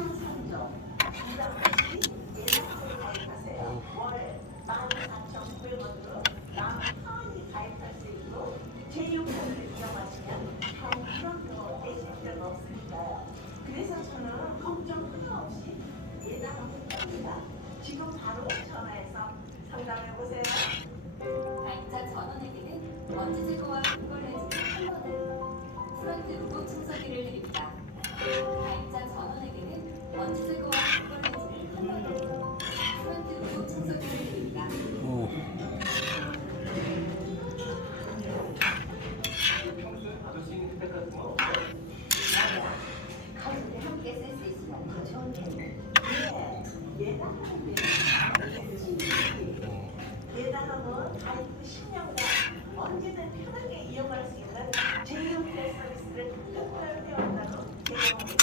차량 선정, 부담 없이 예상으로 가입하세요. 월 14,900원으로 마음 편히 가입할 수 있고 제6카드를 이용하시면 단 1원도 내실 필요가 없으니까요. 그래서 저는 걱정 하나 없이 예당하고 겁니다. 지금 바로 전화해서 상담해보세요. 가입자 전원에게는 먼지 제거와 물걸레 해주는 컬러를, 프런트 로고 청소기를 드립니다. 가입자 전원에게는 먼지 제거와 물걸레 해주는 컬러를, 프런트 로고 청소기를 드립니다. 가족이 함께 쓸 수 있으면 더 좋은 텐데. 예당하는 예당하면 가입 후 10년간 언제든 편하게 이용할 수 있는 제6회 서비스를 특별 회원가로 제공합니다.